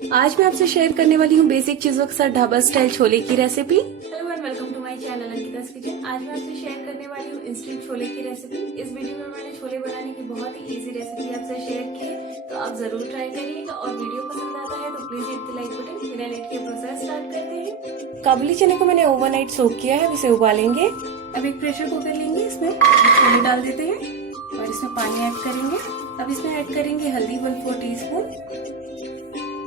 आज मैं आपसे शेयर करने वाली हूँ बेसिक चीजों के साथ ढाबा स्टाइल छोले की recipe. Hello and welcome to my channel Ankita's kitchen. आज मैं आपसे शेयर करने वाली हूँ इंस्टेंट छोले की रेसिपी। इस वीडियो में मैंने छोले बनाने की बहुत ही इजी रेसिपी आपसे शेयर की है, तो आप जरूर ट्राई करिएगा और वीडियो पसंद आता है तो please hit the like button. बिना लेट के प्रोसेस स्टार्ट करते हैं। काबुली चने को मैंने ओवरनाइट सोक किया है, अब इसे उबालेंगे। अब एक प्रेशर कुकर लेंगे, इसमें छोले डाल देते हैं और इसमें पानी ऐड करेंगे। अब इसमें ऐड करेंगे हल्दी 1/4 टीस्पून,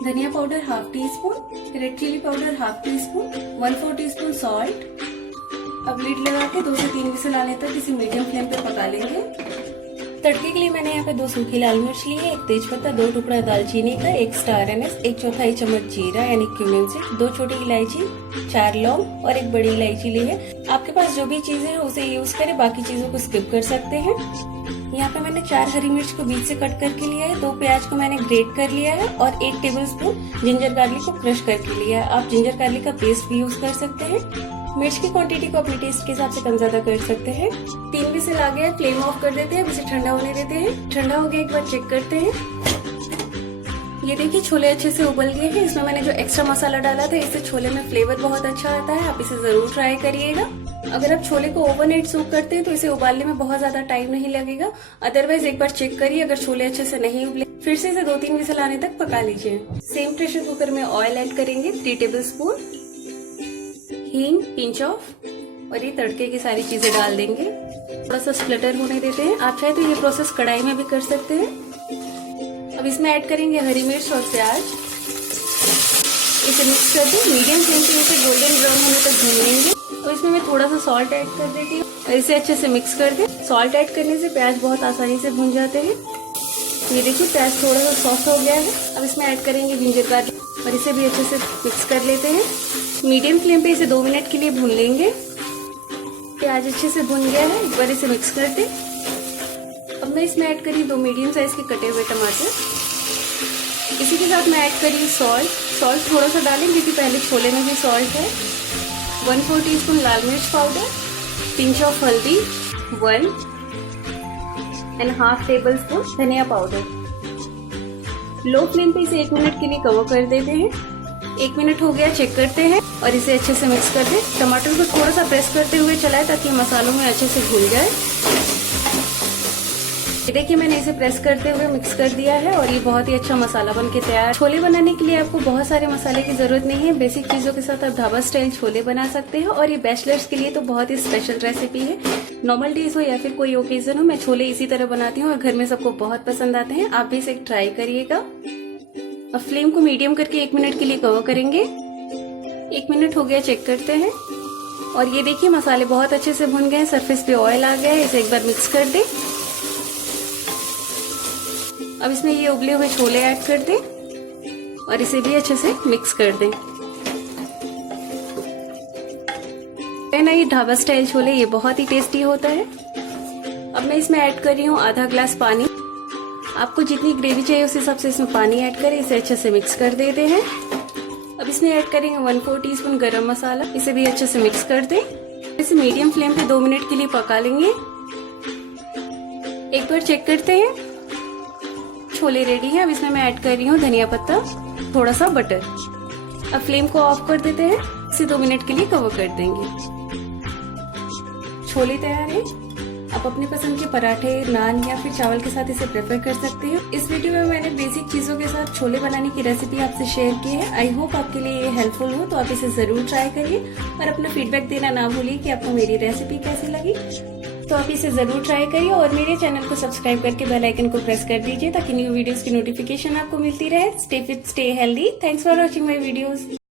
धनिया powder half teaspoon, red chilli powder half teaspoon, 1/4 teaspoon salt. अब लिड लगा के 2 से 3 विसल आने तक इसे मीडियम फ्लेम पे पका लेंगे। तड़के के लिए मैंने यहाँ पे 2 सूखी लाल मिर्च ली है, 1 तेजपत्ता, 2 टुकड़ा दालचीनी का, 1 स्टार एनिस, 1/4 चम्मच जीरा यानी क्यूमिन सीड, 2 छोटी इलायची, 4 लौंग और 1 बड़ी इलायची ली है। आपके पास जो भी चीजें हैं उसे यूज करें, बाकी चीजों को स्किप कर सकते हैं। यहाँ पे मैंने 4 हरी मिर्च को बीच से कट करके लिया है, 2 प्याज को मैंने ग्रेट कर लिया है और 1 टेबलस्पून जिंजर गार्लिक को क्रश करके लिया है। आप जिंजर गार्लिक का पेस्ट भी यूज कर सकते हैं। मिर्च की क्वांटिटी को अपने टेस्ट के हिसाब से कम ज्यादा कर सकते हैं। 3 विसल आ गया, फ्लेम ऑफ कर देते हैं। अब इसे ठंडा होने देते हैं। ठंडा हो गया एक बार चेक करते हैं। ये देखिए छोले अच्छे से उबल गए हैं। इसमें मैंने जो एक्स्ट्रा मसाला डाला था, इससे छोले में फ्लेवर बहुत अच्छा आता है। आप इसे जरूर ट्राई करिएगा। अगर आप छोले को ओवरनाइट सोक करते हैं तो इसे उबालने में बहुत ज्यादा टाइम नहीं लगेगा। अदरवाइज एक बार चेक करिए, अगर छोले अच्छे से नहीं उबले फिर से इसे 2-3 विसल आने तक पका लीजिए। सेम प्रेशर कुकर में ऑयल ऐड करेंगे, 3 टेबलस्पून, हींग पिंच ऑफ, और ये तड़के की सारी चीजें डाल देंगे। थोड़ा सा स्प्लटर होने देते हैं। आप चाहे तो ये प्रोसेस कढ़ाई में भी कर सकते हैं। अब इसमें ऐड करेंगे हरी मिर्च और प्याज। इसे मिक्स कर दें, मीडियम फ्लेम पे इसे गोल्डन ब्राउन होने तक भून लेंगे। तो इसमें मैं थोड़ा सा सॉल्ट ऐड कर देती हूँ और इसे अच्छे से मिक्स कर दें। सॉल्ट ऐड करने से प्याज बहुत आसानी से भून जाते हैं। ये देखिए प्याज थोड़ा सा सॉफ्ट हो गया है। अब इसमें ऐड करेंगे जिंजर गार्लिक और इसे भी अच्छे से मिक्स कर लेते हैं। मीडियम फ्लेम पे इसे 2 मिनट के लिए भून लेंगे। प्याज अच्छे से भुन गया है, एक बार इसे मिक्स कर दें। अब मैं इसमें ऐड करी 2 मीडियम साइज के कटे हुए टमाटर। इसी के साथ मैं ऐड करी सॉल्ट। सॉल्ट थोड़ा सा डालें क्योंकि पहले छोले में भी सॉल्ट है। 1/4 टीस्पून लाल मिर्च पाउडर, पिंच ऑफ हल्दी, 1.5 टेबलस्पून धनिया पाउडर। लो फ्लेम पे इसे 1 मिनट के लिए कवर कर देते हैं। 1 मिनट हो गया, चेक करते हैं और इसे अच्छे से मिक्स कर दें। टमाटर को थोड़ा सा प्रेस करते हुए चलाएं ताकि मसालों में अच्छे से घुल जाए। ये देखिए मैंने इसे प्रेस करते हुए मिक्स कर दिया है और ये बहुत ही अच्छा मसाला बन के तैयार। छोले बनाने के लिए आपको बहुत सारे मसाले की जरूरत नहीं है। बेसिक चीजों के साथ आप ढाबा स्टाइल छोले बना सकते हैं और ये बैचलर्स के लिए तो बहुत ही स्पेशल रेसिपी है। नॉर्मल डेज हो या फिर कोई ओकेजन हो, मैं छोले इसी तरह बनाती हूँ और घर में सबको बहुत पसंद आते हैं। आप भी इसे ट्राई करिएगा। अब फ्लेम को मीडियम करके 1 मिनट के लिए कवर करेंगे। 1 मिनट हो गया, चेक करते हैं और ये देखिए मसाले बहुत अच्छे से भुन गए, सरफेस पे ऑयल आ गया है। इसे एक बार मिक्स कर दें। अब इसमें ये उबले हुए छोले ऐड कर दें और इसे भी अच्छे से मिक्स कर दें। ना ये ढाबा स्टाइल छोले ये बहुत ही टेस्टी होता है। अब मैं इसमें ऐड कर रही हूँ आधा ग्लास पानी। आपको जितनी ग्रेवी चाहिए उस हिसाब से इसमें पानी ऐड करें। इसे अच्छे से मिक्स कर देते हैं। अब इसमें ऐड करेंगे 1/4 टीस्पून गरम मसाला। इसे भी अच्छे से मिक्स कर दें। इसे मीडियम फ्लेम पे 2 मिनट के लिए पका लेंगे। एक बार चेक करते हैं। छोले रेडी है। अब इसमें मैं ऐड कर रही हूँ धनिया पत्ता, थोड़ा सा बटर। अब फ्लेम को ऑफ कर देते हैं। इसे 2 मिनट के लिए कवर कर देंगे। छोले तैयार है। आप अपने पसंद के पराठे, नान या फिर चावल के साथ इसे प्रेफर कर सकते हैं। इस वीडियो में मैंने बेसिक चीजों के साथ छोले बनाने की रेसिपी आपसे शेयर की है। आई होप आपके लिए ये हेल्पफुल हो, तो आप इसे जरूर ट्राई करिए और अपना फीडबैक देना ना भूलिए कि आपको मेरी रेसिपी कैसी लगी। तो आप इसे जरूर ट्राई करिए और मेरे चैनल को सब्सक्राइब करके बेल आइकन को प्रेस कर दीजिए ताकि न्यू वीडियोस की नोटिफिकेशन आपको मिलती रहे। Stay fit, stay healthy. Thanks for watching my videos.